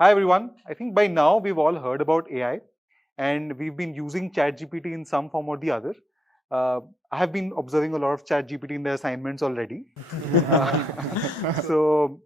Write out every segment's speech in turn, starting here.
Hi everyone. I think by now we've all heard about AI and we've been using ChatGPT in some form or the other. I have been observing a lot of ChatGPT in the assignments already. So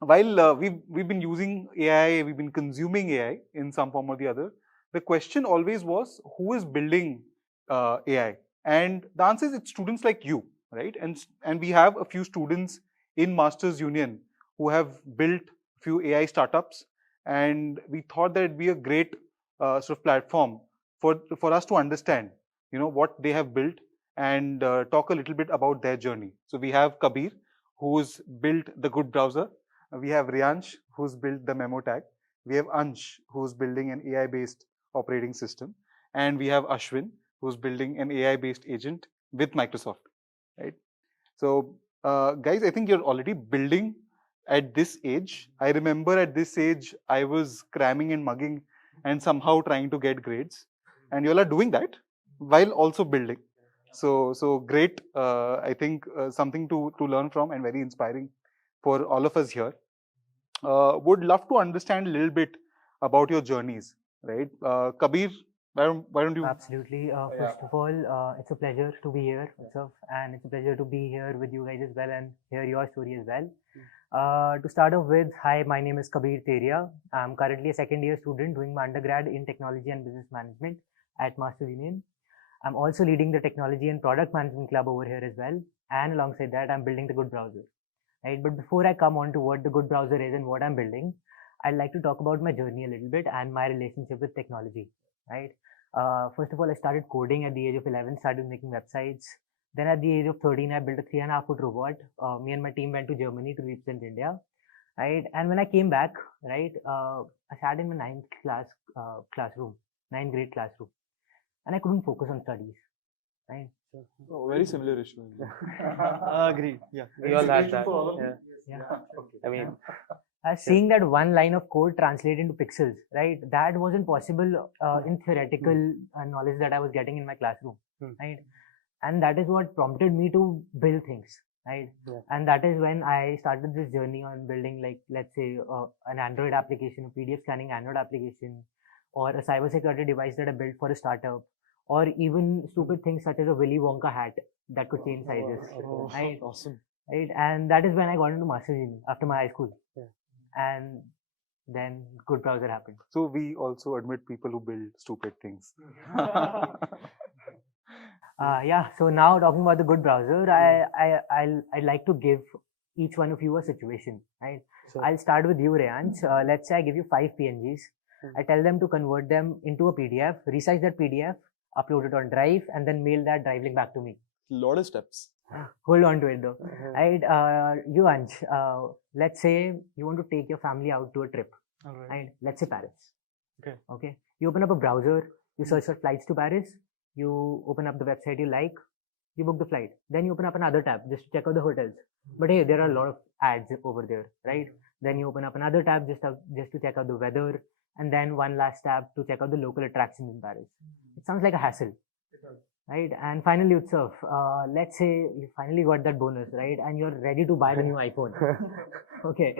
while we've been using AI, we've been consuming AI in some form or the other. The question always was, who is building AI? And the answer is it's students like you, right? And we have a few students in Masters Union who have built a few AI startups, and we thought that it'd be a great sort of platform for us to understand, what they have built and talk a little bit about their journey. So we have Kabir, who's built the theGoodBrowser. We have Reyansh, who's built the Memo Tag. We have Ansh, who's building an AI-based operating system. And we have Aashwin, who's building an AI-based agent with Microsoft, right? So, guys, I think you're already building at this age. I remember at this age, I was cramming and mugging and somehow trying to get grades. And you all are doing that while also building. So great. I think something to learn from and very inspiring for all of us here. Would love to understand a little bit about your journeys, right? Kabir, why don't you? Absolutely. First of all, it's a pleasure to be here, and it's a pleasure to be here with you guys as well and hear your story as well. To start off with, hi, my name is Kabir Teria. I'm currently a second year student doing my undergrad in technology and business management at Masters Union. I'm also leading the technology and product management club over here as well. And alongside that, I'm building the theGoodBrowser. Right? But before I come on to what the theGoodBrowser is and what I'm building, I'd like to talk about my journey a little bit and my relationship with technology. Right? First of all, I started coding at the age of 11, started making websites. Then at the age of 13, I built a 3.5-foot robot. Me and my team went to Germany to represent India. Right? And when I came back, right, I sat in my ninth grade classroom, and I couldn't focus on studies. Right? Oh, very similar issue. Agreed. Yeah, we all had that. Yeah. Okay. I mean, seeing that one line of code translate into pixels, right? That wasn't possible in theoretical knowledge that I was getting in my classroom, right? And that is what prompted me to build things, right? Yeah. And that is when I started this journey on building, like, let's say, an Android application, a PDF scanning Android application, or a cybersecurity device that I built for a startup, or even stupid things such as a Willy Wonka hat that could change sizes, right? Awesome. Right, and that is when I got into Masters Union after my high school. Yeah. And then theGoodBrowser happened. So we also admit people who build stupid things. Yeah. So now talking about the theGoodBrowser, I'd like to give each one of you a situation. Right. Sure. I'll start with you, Reyansh. Let's say I give you 5 PNGs. I tell them to convert them into a PDF, resize that PDF, upload it on Drive, and then mail that Drive link back to me. A lot of steps. Hold on to it though. Right, you Ansh, let's say you want to take your family out to a trip. Right. Let's say Paris. Okay. You open up a browser, you search for flights to Paris, you open up the website you like, you book the flight. Then you open up another tab just to check out the hotels. But hey, there are a lot of ads over there, right? Then you open up another tab just to check out the weather, and then one last tab to check out the local attractions in Paris. It sounds like a hassle. Right, and finally, Utsav, let's say you finally got that bonus, right, and you're ready to buy the new iPhone. Okay,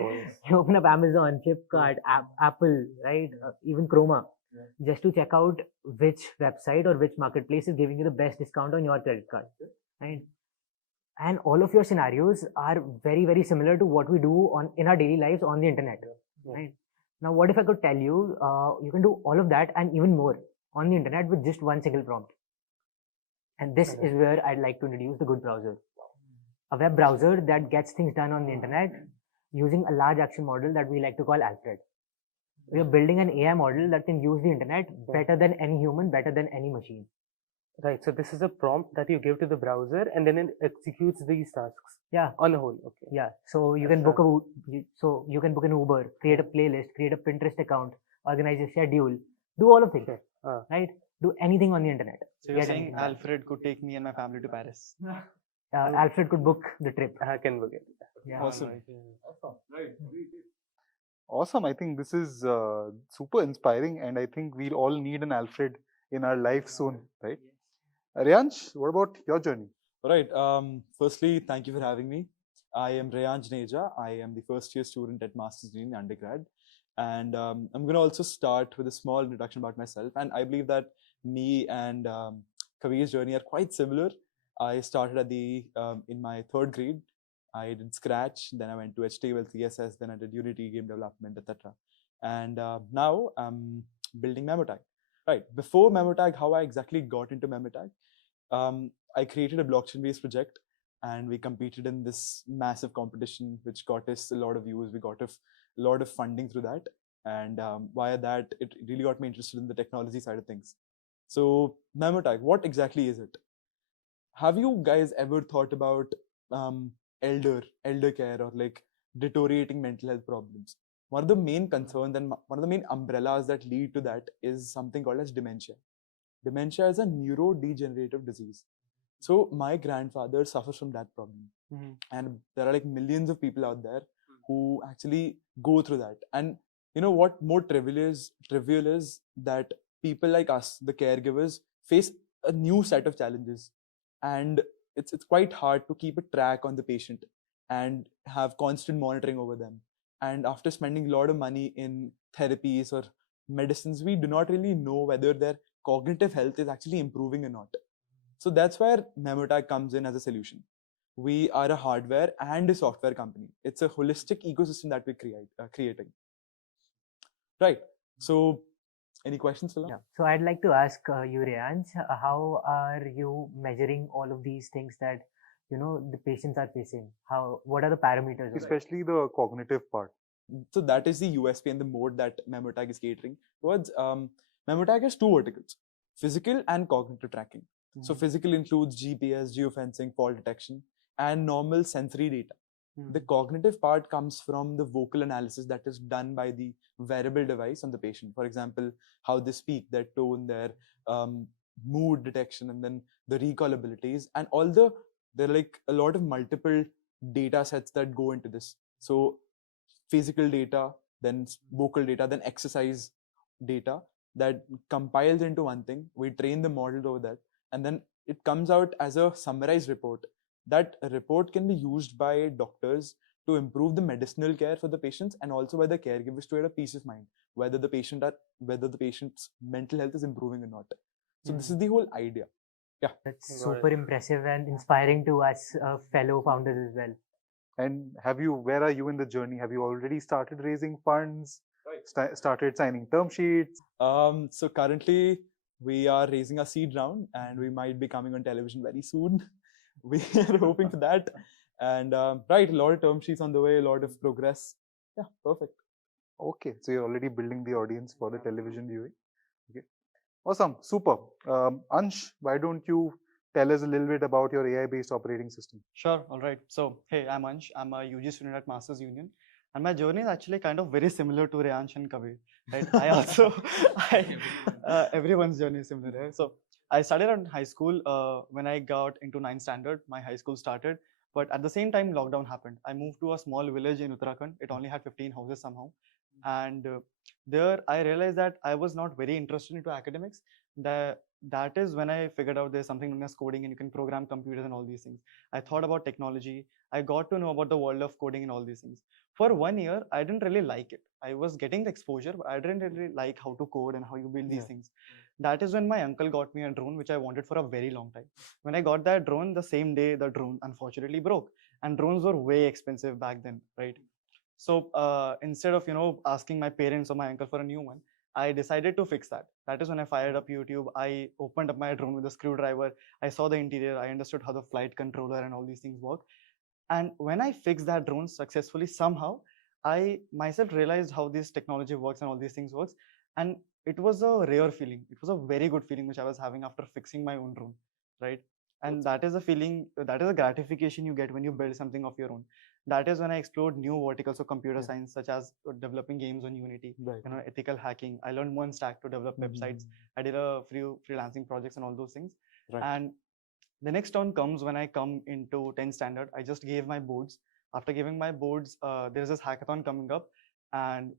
you open up Amazon, Flipkart, Apple, right, even Chroma, just to check out which website or which marketplace is giving you the best discount on your credit card, right? And all of your scenarios are very, very similar to what we do in our daily lives on the internet, right? Now, what if I could tell you, you can do all of that and even more on the internet with just one single prompt? And this is where I'd like to introduce the theGoodBrowser, a web browser that gets things done on the internet using a large action model that we like to call Alfred. We are building an AI model that can use the internet better than any human, better than any machine. Right. So this is a prompt that you give to the browser, and then it executes these tasks. Yeah. On the whole. Okay. Yeah. So you can book you can book an Uber, create a playlist, create a Pinterest account, organize a schedule, do all of things. Right. Do anything on the internet. So you're saying Alfred could take me and my family to Paris? Alfred could book the trip. I can book it. Yeah. Awesome. Right. Awesome. I think this is super inspiring, and I think we'll all need an Alfred in our life soon, right? Reyansh, what about your journey? All right. Firstly, thank you for having me. I am Reyansh. I am the first year student at Masters Union undergrad. And I'm going to also start with a small introduction about myself. And I believe that me and Kabir's journey are quite similar. I started at in my third grade. I did Scratch, then I went to HTML, CSS, then I did Unity, game development, etc. And now I'm building MemoTag. Right. Before MemoTag, how I exactly got into MemoTag, I created a blockchain-based project, and we competed in this massive competition, which got us a lot of views. We got a lot of funding through that, and via that, it really got me interested in the technology side of things. So, MemoTag, what exactly is it? Have you guys ever thought about elder care or like deteriorating mental health problems? One of the main concerns and one of the main umbrellas that lead to that is something called as dementia. Dementia is a neurodegenerative disease. So my grandfather suffers from that problem. And there are like millions of people out there who actually go through that. And you know what more trivial is that people like us, the caregivers, face a new set of challenges. And it's quite hard to keep a track on the patient and have constant monitoring over them. And after spending a lot of money in therapies or medicines, we do not really know whether their cognitive health is actually improving or not. So that's where MemoTag comes in as a solution. We are a hardware and a software company. It's a holistic ecosystem that we're creating. Right. So any questions, Phil? Yeah. So I'd like to ask you, Reyansh, how are you measuring all of these things that the patients are facing? What are the parameters? Especially the cognitive part. So that is the USP and the mode that MemoTag is catering towards. MemoTag has two verticals: physical and cognitive tracking. So physical includes GPS, geofencing, fault detection, and normal sensory data. The cognitive part comes from the vocal analysis that is done by the wearable device on the patient. For example, how they speak, their tone, their mood detection, and then the recall abilities, and there are like a lot of multiple data sets that go into this. So physical data, then vocal data, then exercise data that compiles into one thing. We train the model over that, and then it comes out as a summarized report. That report can be used by doctors to improve the medicinal care for the patients, and also by the caregivers to get a peace of mind whether the patient's mental health is improving or not. So this is the whole idea. Yeah, that's super impressive and inspiring to us fellow founders as well. And where are you in the journey? Have you already started raising funds? Right. Started signing term sheets? So currently we are raising a seed round, and we might be coming on television very soon. We are hoping for that. And right, a lot of term sheets on the way, a lot of progress. Yeah, perfect. Okay, so you're already building the audience for the television viewing. Okay, awesome, super. Ansh, why don't you tell us a little bit about your AI-based operating system? Sure, all right. So, hey, I'm Ansh. I'm a UG student at Masters Union. And my journey is actually kind of very similar to Reyansh and Kabir. Right? I also, everyone's journey is similar. Right? So, I started in high school when I got into 9th standard. My high school started. But at the same time, lockdown happened. I moved to a small village in Uttarakhand. It only had 15 houses somehow. And there I realized that I was not very interested into academics. That is when I figured out there's something known as coding, and you can program computers and all these things. I thought about technology. I got to know about the world of coding and all these things. For 1 year, I didn't really like it. I was getting the exposure, but I didn't really like how to code and how you build these things. That is when my uncle got me a drone, which I wanted for a very long time. When I got that drone, the same day, the drone unfortunately broke. And drones were way expensive back then, right? So instead of asking my parents or my uncle for a new one, I decided to fix that. That is when I fired up YouTube. I opened up my drone with a screwdriver. I saw the interior. I understood how the flight controller and all these things work. And when I fixed that drone successfully, somehow I myself realized how this technology works and all these things works. And it was a rare feeling. It was a very good feeling which I was having after fixing my own drone, right? And that is a feeling, that is a gratification you get when you build something of your own. That is when I explored new verticals of computer science, such as developing games on Unity, ethical hacking. I learned one stack to develop websites. I did a few freelancing projects and all those things. Right. And the next turn comes when I come into 10th standard. I just gave my boards. After giving my boards, there is this hackathon coming up, and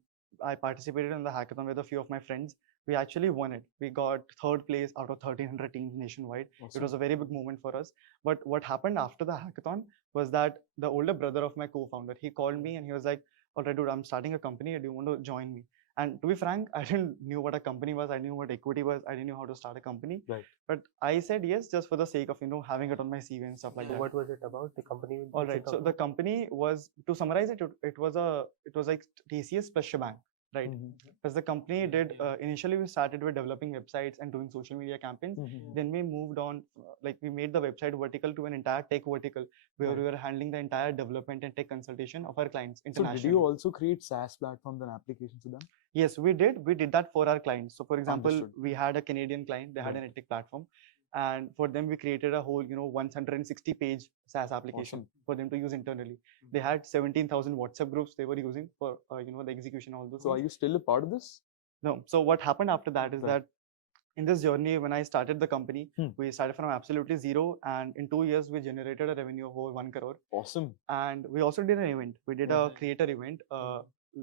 I participated in the hackathon with a few of my friends. We actually won it. We got 3rd place out of 1,300 teams nationwide. Awesome. It was a very big moment for us. But what happened after the hackathon was that the older brother of my co-founder, he called me and he was like, all right, dude, I'm starting a company. Do you want to join me? And to be frank, I didn't knew what a company was. I knew what equity was. I didn't know how to start a company. Right. But I said yes, just for the sake of, having it on my CV and stuff like that. What was it about? The company? All right. So the company was, to summarize it, it was like TCS plus Shebang, right? Because the company did initially we started with developing websites and doing social media campaigns. Then we moved on, like we made the website vertical to an entire tech vertical where we were handling the entire development and tech consultation of our clients internationally. So did you also create SaaS platforms and applications for them? Yes, we did. We did that for our clients. So for example, we had a Canadian client. They had an edtech platform. And for them, we created a whole, 160-page SaaS application for them to use internally. They had 17,000 WhatsApp groups they were using for, the execution, all those. So are you still a part of this? No. So what happened after that is that in this journey, when I started the company, we started from absolutely zero. And in 2 years, we generated a revenue of over 1 crore. Awesome. And we also did an event. We did a creator event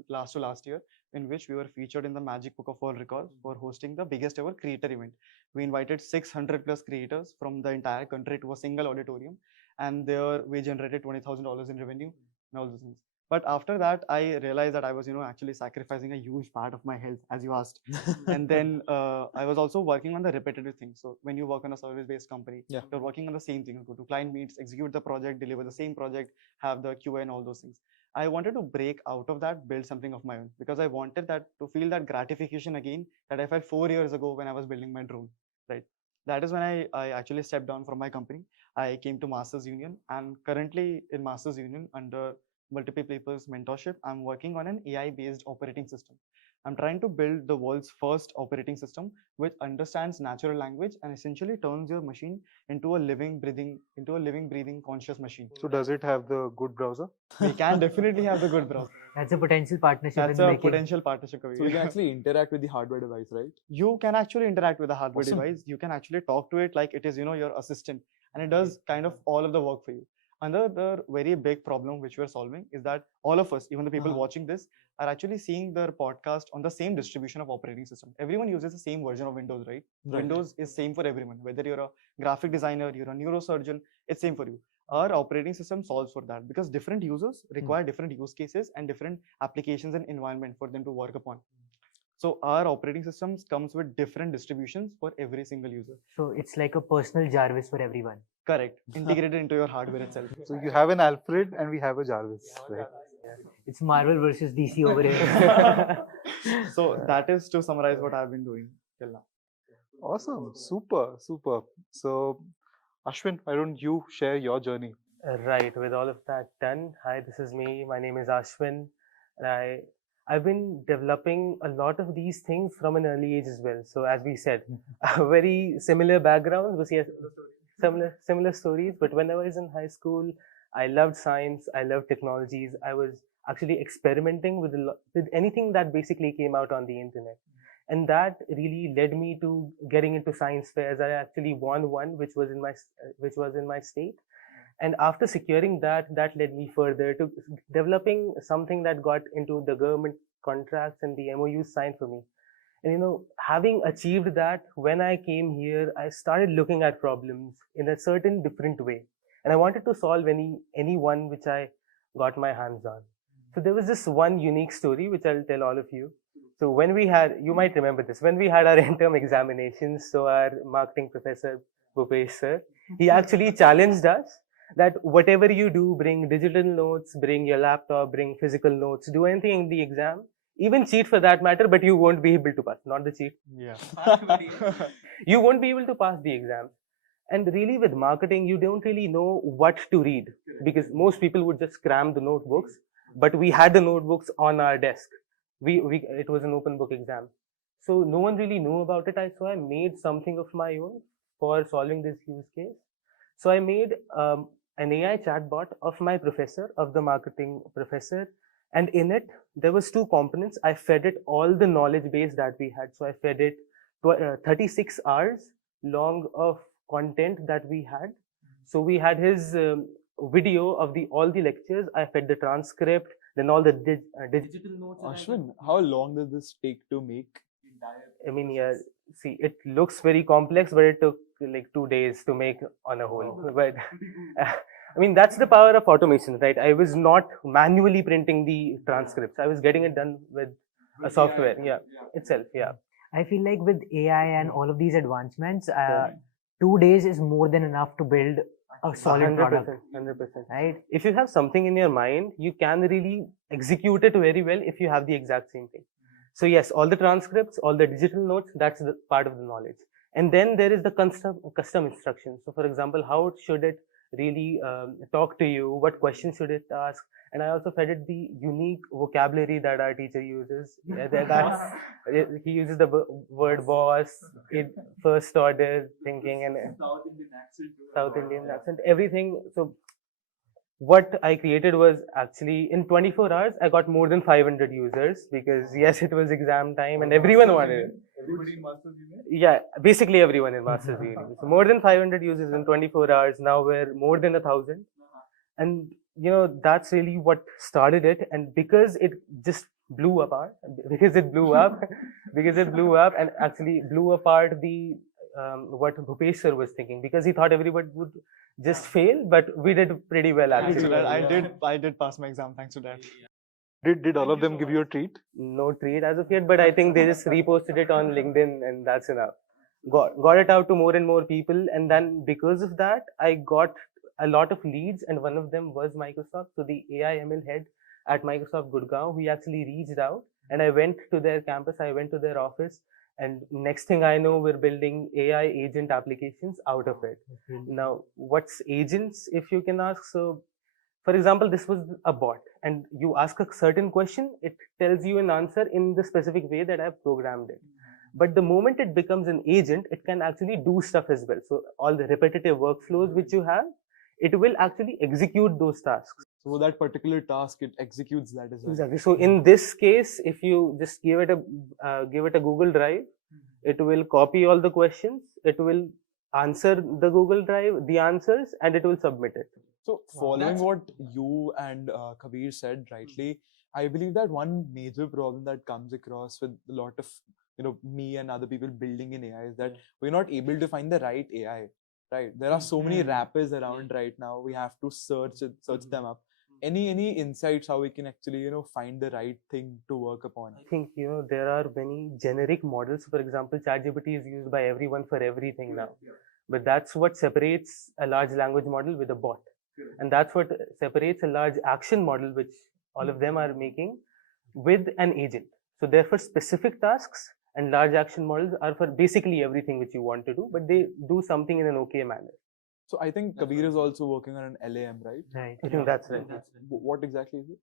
last year, in which we were featured in the Magic Book of World Records for hosting the biggest ever creator event. We invited 600 plus creators from the entire country to a single auditorium, and there we generated $20,000 in revenue and all those things. But after that, I realized that I was, actually sacrificing a huge part of my health, as you asked. And then I was also working on the repetitive things. So when you work on a service-based company, you're working on the same thing. Go to client meets, execute the project, deliver the same project, have the QA and all those things. I wanted to break out of that, build something of my own, because I wanted that to feel that gratification again that I felt 4 years ago when I was building my drone, right? That is when I actually stepped down from my company. I came to Masters Union, and currently in Masters Union under multiple people's mentorship, I'm working on an AI-based operating system. I'm trying to build the world's first operating system which understands natural language and essentially turns your machine into a living, breathing conscious machine. So does it have the good browser? We can definitely have the good browser. That's a potential partnership. That's a potential partnership. So you can actually interact with the hardware device, right? You can actually interact with the hardware device. You can actually talk to it like it is, your assistant, and it does kind of all of the work for you. Another very big problem which we're solving is that all of us, even the people watching this, are actually seeing their podcast on the same distribution of operating system. Everyone uses the same version of Windows, right? Windows is same for everyone. Whether you're a graphic designer, you're a neurosurgeon, it's same for you. Our operating system solves for that because different users require different use cases and different applications and environment for them to work upon. So our operating systems comes with different distributions for every single user. So it's like a personal Jarvis for everyone. Correct. Integrated into your hardware itself. So you have an Alfred and we have a Jarvis, right? It's Marvel versus DC over here. So that is to summarize what I've been doing till now. Awesome. Super. So Aashwin, why don't you share your journey? Right. With all of that done, hi, this is me. My name is Aashwin, and I've been developing a lot of these things from an early age as well. So as we said, very similar backgrounds, but yes, similar stories. But when I was in high school, I loved science. I loved technologies. I was actually experimenting with anything that basically came out on the internet. And that really led me to getting into science fairs. I actually won one, which was in my state. And after securing that led me further to developing something that got into the government contracts and the MOUs signed for me. And having achieved that, when I came here, I started looking at problems in a certain different way. And I wanted to solve any one which I got my hands on. So there was this one unique story which I'll tell all of you. So when we had, you might remember this, when we had our end-term examinations, so our marketing professor, Bhupesh sir, he actually challenged us that whatever you do, bring digital notes, bring your laptop, bring physical notes, do anything in the exam, even cheat for that matter, but you won't be able to pass, not the cheat. Yeah. You won't be able to pass the exam. And really with marketing, you don't really know what to read because most people would just cram the notebooks, but we had the notebooks on our desk. It was an open book exam. So no one really knew about it. So I made something of my own for solving this use case. So I made an AI chatbot of my professor, of the marketing professor. And in it, there was two components. I fed it all the knowledge base that we had. So I fed it 36 hours long of content that we had. So we had his video of all the lectures. I fed the transcript, then all the digital notes. Aashwin, how long did this take to make? I mean, yeah, see, it looks very complex, but it took like 2 days to make on a whole. But I mean, that's the power of automation, right? I was not manually printing the transcripts. I was getting it done with a software, itself, I feel like with AI and all of these advancements, 2 days is more than enough to build a solid 100%, product, 100%. right? If you have something in your mind, you can really execute it very well if you have the exact same thing. So yes, all the transcripts, all the digital notes, that's the part of the knowledge. And then there is the custom instructions. So for example, how should it really talk to you? What questions should it ask? And I also fed it the unique vocabulary that our teacher uses. He uses the word boss, first order thinking, and South Indian accent, everything. So what I created was actually in 24 hours, I got more than 500 users because yes, it was exam time and everyone wanted it. Everybody in Masters Union? Yeah, basically everyone in Masters Union. So more than 500 users in 24 hours. Now we're more than 1,000. And you know, that's really what started it. And because it just blew apart, because it blew up, and actually blew apart the what Bhupesh sir was thinking, because he thought everybody would just fail, but we did pretty well Thanks to actually. that, I did pass my exam. Thanks to that. Did all of them give you a treat? No treat as of yet, but I think they just reposted it on LinkedIn and that's enough. Got it out to more and more people, and then because of that, I got a lot of leads, and one of them was Microsoft. So the AI ML head at Microsoft Gurgaon, he actually reached out, and I went to their campus, I went to their office, and next thing I know, we're building AI agent applications out of it. Now, what's agents, if you can ask? So, for example, this was a bot, and you ask a certain question, it tells you an answer in the specific way that I've programmed it. But the moment it becomes an agent, it can actually do stuff as well. So all the repetitive workflows which you have, it will actually execute those tasks. So for that particular task, it executes that as well. Exactly. So in this case, if you just give it a Google Drive, it will copy all the questions, it will answer the Google Drive, the answers, and it will submit it. So following what you and Kabir said rightly, I believe that one major problem that comes across with a lot of me and other people building in AI is that we're not able to find the right AI. Right, there are so many wrappers around right now. We have to search them up. Any insights how we can actually find the right thing to work upon? I think there are many generic models. For example, ChatGPT is used by everyone for everything now, but that's what separates a large language model with a bot, and that's what separates a large action model, which all of them are making, with an agent. So they're for specific tasks, and large action models are for basically everything which you want to do, but they do something in an okay manner. So I think Kabir is also working on an LAM, right? Right. I think that's right. What exactly is it?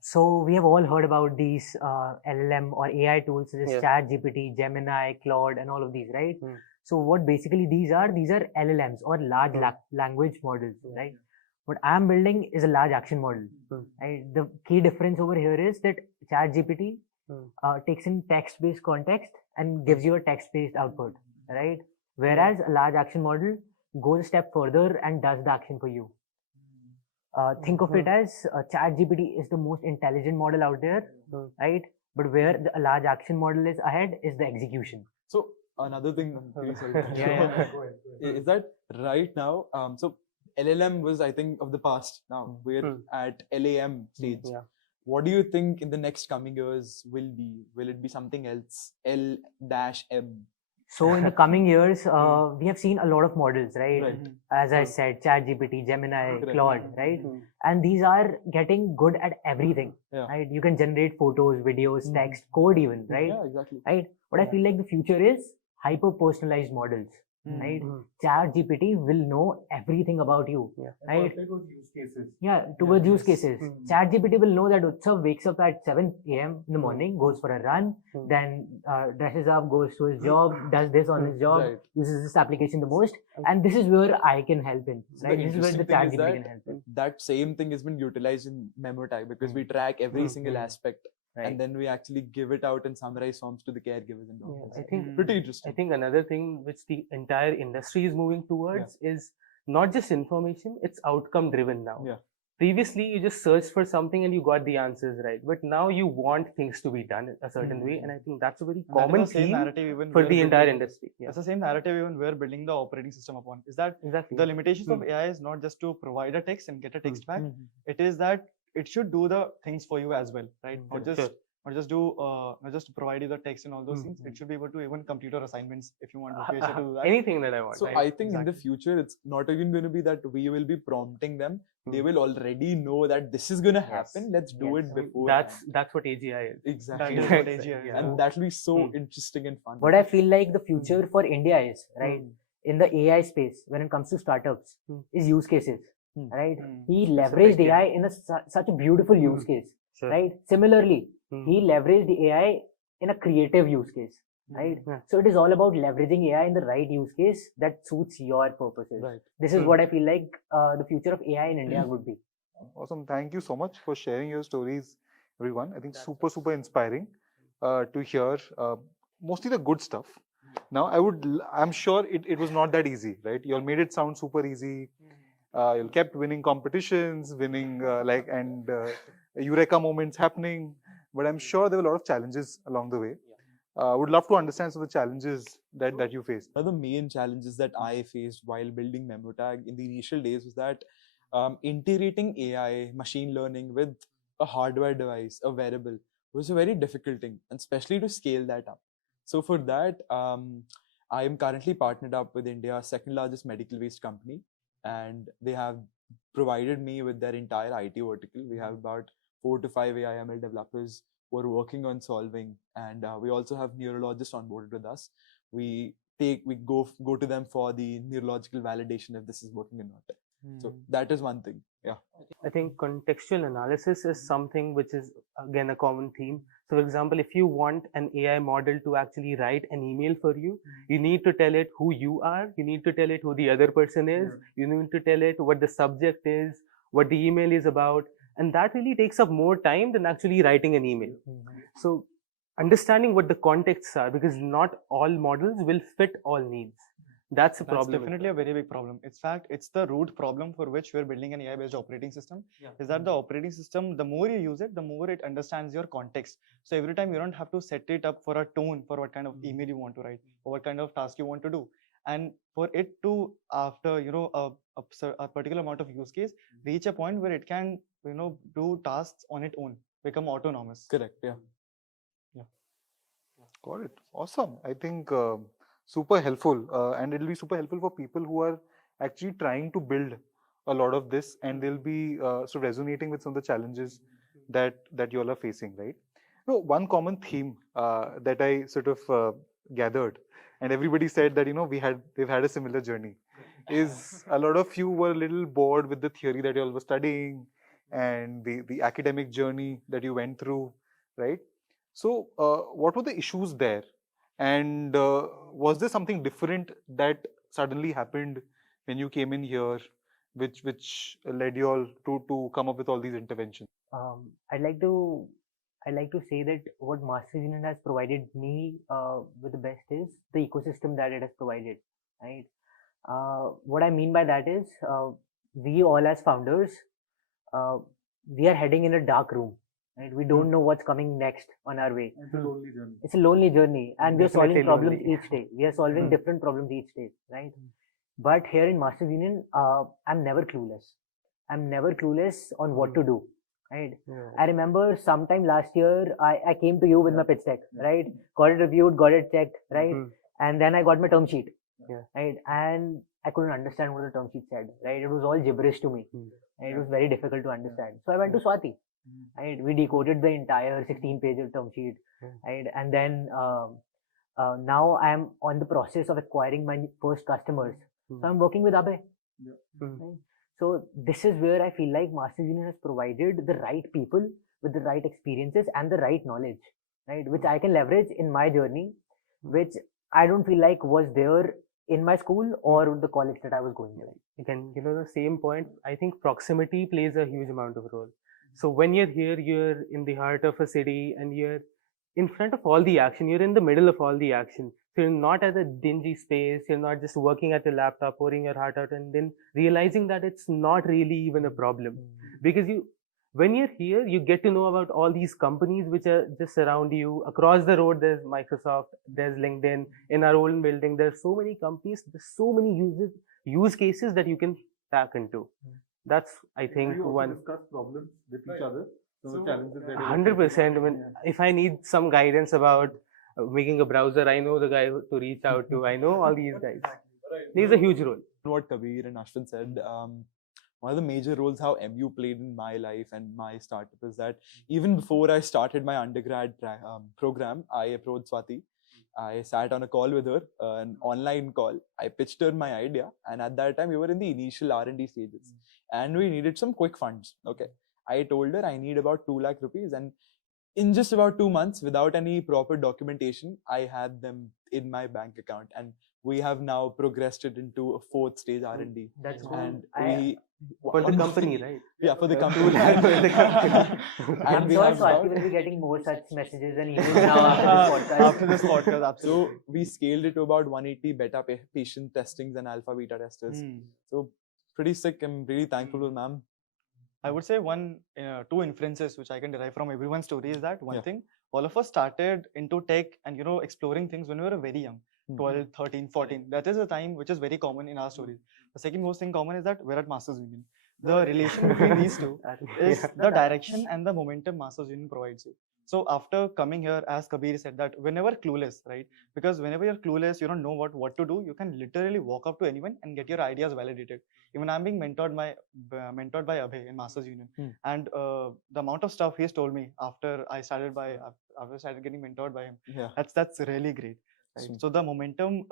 So we have all heard about these LLM or AI tools such as Yeah. ChatGPT, Gemini, Claude, and all of these, right? So what basically these are LLMs or large language models, right? What I'm building is a large action model. Right? The key difference over here is that ChatGPT takes in text-based context and gives you a text-based output, right? Whereas a large action model goes a step further and does the action for you. Think of it as ChatGPT is the most intelligent model out there, right? But where a large action model is ahead is the execution. So another thing, Yeah. is that right now, so LLM was, I think, of the past. Now we're at LAM stage. Yeah. What do you think in the next coming years will be? Will it be something else? L-M? So in the coming years, we have seen a lot of models, right? Right. As I said, ChatGPT, Gemini, Correct. Claude, right? And these are getting good at everything, right? You can generate photos, videos, text, code even, right? Yeah, exactly. Right? But I feel like the future is hyper-personalized models, right? ChatGPT will know everything about you, right? Use cases. Yeah, towards use cases. ChatGPT will know that Utsav wakes up at 7 a.m. in the morning, goes for a run, then dresses up, goes to his job, does this on his job, uses this application the most, and this is where I can help him, right? This is where the ChatGPT can help him. That same thing has been utilized in Memo Tag because we track every single aspect. Right. And then we actually give it out in summarized forms to the caregivers and doctors. I think Pretty interesting. I think another thing which the entire industry is moving towards is not just information, it's outcome driven now. Yeah. previously you just searched for something and you got the answers right, but now you want things to be done a certain way, and I think that's a very And that is common the same theme narrative even for we're the entire building- industry. Yeah, That's the same narrative even we're building the operating system upon. Is that exactly. the limitations of AI is not just to provide a text and get a text back. Mhm. It is that it should do the things for you as well, right? Not just Sure. not just to provide you the text and all those things. It should be able to even complete your assignments if you want Bhupesh to do that. Anything that I want. So right? I think in the Exactly. future, it's not even going to be that we will be prompting them. They will already know that this is going to happen. Let's do Yes. it before. That's what AGI is. Exactly. That is what AGI is. Yeah. And that will be so interesting and fun. What I feel like the future for India is, right, in the AI space when it comes to startups is use cases, right? He leveraged AI in such a beautiful use case, Sure. right? Similarly, he leveraged the AI in a creative use case, right? Yeah. So it is all about leveraging AI in the right use case that suits your purposes. Right. This is what I feel like the future of AI in India would be. Awesome. Thank you so much for sharing your stories, everyone. I think super inspiring to hear mostly the good stuff. Now, I'm sure it was not that easy, right? You all made it sound super easy. You kept winning competitions, winning and eureka moments happening. But I'm sure there were a lot of challenges along the way. Would love to understand some of the challenges that you faced. One of the main challenges that I faced while building MemoTag in the initial days was that integrating AI, machine learning with a hardware device, a wearable, was a very difficult thing, and especially to scale that up. So for that, I am currently partnered up with India's second largest medical waste company, and they have provided me with their entire IT vertical. We have about 4 to 5 AI/ML developers who are working on solving, and we also have neurologists onboarded with us. We go to them for the neurological validation if this is working or not. So that is one thing. Yeah. I think contextual analysis is something which is again a common theme. So for example, if you want an AI model to actually write an email for you, you need to tell it who you are, you need to tell it who the other person is, you need to tell it what the subject is, what the email is about, and that really takes up more time than actually writing an email. So understanding what the contexts are, because not all models will fit all needs. That's a problem. That's definitely a very big problem. In fact, it's the root problem for which we're building an AI-based operating system. Is that the operating system, the more you use it, the more it understands your context. So every time you don't have to set it up for a tone for what kind of email you want to write or what kind of task you want to do. And for it to, after a particular amount of use case, reach a point where it can do tasks on its own, become autonomous. Correct. Yeah. Got it. Awesome. I think super helpful, and it'll be super helpful for people who are actually trying to build a lot of this, and they'll be sort of resonating with some of the challenges that you all are facing, right? No, one common theme that I sort of gathered, and everybody said that they've had a similar journey, is a lot of you were a little bored with the theory that you all were studying and the academic journey that you went through, right? So, what were the issues there? And was there something different that suddenly happened when you came in here, which led you all to come up with all these interventions? I'd like to say that what Masters Union has provided me with the best is the ecosystem that it has provided, right? What I mean by that is we all as founders, we are heading in a dark room, right? We don't know what's coming next on our way. It's a lonely journey. It's a lonely journey, and we're solving Definitely problems lonely. each day. We are solving different problems each day, right? But here in Masters Union, I'm never clueless. I'm never clueless on what to do, right? I remember sometime last year, I came to you with my pitch deck, right? Got it reviewed, got it checked, right? And then I got my term sheet, right? And I couldn't understand what the term sheet said, right? It was all gibberish to me. Right? It was very difficult to understand. So I went to Swati, right? We decoded the entire 16-page term sheet, right? And then now I am on the process of acquiring my first customers. So I'm working with Abhay. Right? So this is where I feel like Masters Union has provided the right people with the right experiences and the right knowledge, right? Which I can leverage in my journey, which I don't feel like was there in my school or the college that I was going to. Again, the same point, I think proximity plays a huge amount of role. So when you're here, you're in the heart of a city and you're in front of all the action, you're in the middle of all the action. So you're not at a dingy space, you're not just working at your laptop, pouring your heart out and then realizing that it's not really even a problem. because when you're here, you get to know about all these companies which are just around you. Across the road, there's Microsoft, there's LinkedIn. In our own building, there's so many companies, there's so many use cases that you can tap into. That's, I think, one. Discuss problems with each other. So challenges that 100%. I mean, if I need some guidance about making a browser, I know the guy to reach out to. I know all these guys. Plays a huge role. What Kabir and Aashwin said, one of the major roles how MU played in my life and my startup is that even before I started my undergrad program, I approached Swati. I sat on a call with her, an online call. I pitched her my idea, and at that time we were in the initial R&D stages, and we needed some quick funds. Okay, I told her I need about 2 lakh rupees, and in just about 2 months, without any proper documentation, I had them in my bank account, and we have now progressed it into a 4th stage R&D. That's cool. And I- For the company, right? Yeah, for the 2 company. lakh for the company. And I'm we sure have Swati about- will be getting more such messages and emails now after this podcast. After this podcast, absolutely. So we scaled it to about 180 beta patient testings and alpha beta testers. So pretty sick. I'm really thankful to ma'am. I would say two inferences which I can derive from everyone's story is that one Yeah. thing, all of us started into tech and exploring things when we were very young, 12, 13, 14. That is a time which is very common in our stories. The second most thing common is that we're at Masters Union. The relation between these two is the direction and the momentum Masters Union provides you. So after coming here, as Kabir said, that whenever clueless, right? Because whenever you're clueless, you don't know what to do, you can literally walk up to anyone and get your ideas validated. Even I'm being mentored by Abhay in Masters Union, and the amount of stuff he's told me after I started getting mentored by him, Yeah. that's really great. Right? Awesome. So the momentum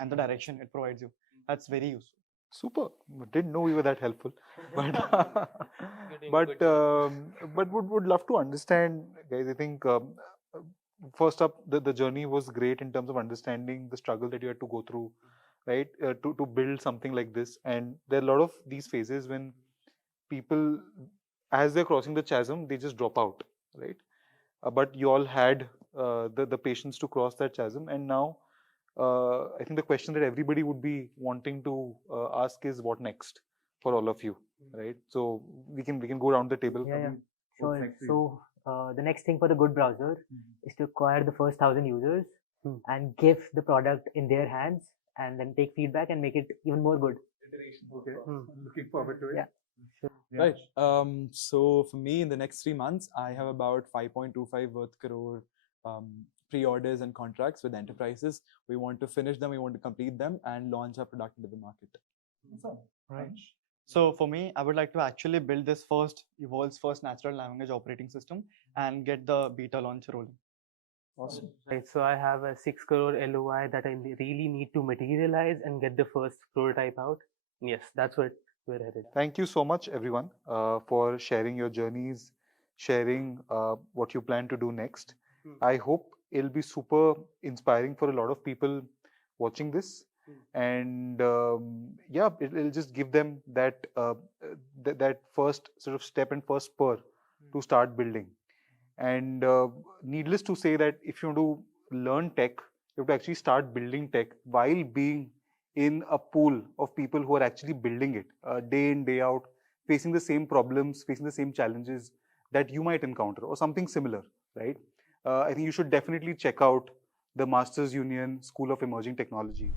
and the direction it provides you, that's very useful. Super. Didn't know we were that helpful, but would love to understand, guys. I think first up, the journey was great in terms of understanding the struggle that you had to go through, right? To build something like this, and there are a lot of these phases when people, as they're crossing the chasm, they just drop out, right? But you all had the patience to cross that chasm, and now. I think the question that everybody would be wanting to ask is what next for all of you, right? So we can go around the table. Yeah, yeah. What's Sure. next for you? So the next thing for the GoodBrowser is to acquire the first 1,000 users and give the product in their hands and then take feedback and make it even more good. Okay. Looking forward to it. Yeah. Right. So for me, in the next 3 months, I have about 5.25 worth crore pre-orders and contracts with enterprises. We want to finish them, we want to complete them, and launch our product into the market. Awesome. Right. So for me, I would like to actually build this world's first natural language operating system and get the beta launch rolling. Awesome. Right, so I have a 6 crore LOI that I really need to materialize and get the first prototype out. Yes, that's what we're headed. Thank you so much, everyone, for sharing your journeys, sharing what you plan to do next. I hope it'll be super inspiring for a lot of people watching this, and yeah, it'll just give them that that first sort of step and first spur to start building. And needless to say that if you want to learn tech, you have to actually start building tech while being in a pool of people who are actually building it day in, day out, facing the same problems, facing the same challenges that you might encounter or something similar, right? I think you should definitely check out the Masters Union School of Emerging Technology.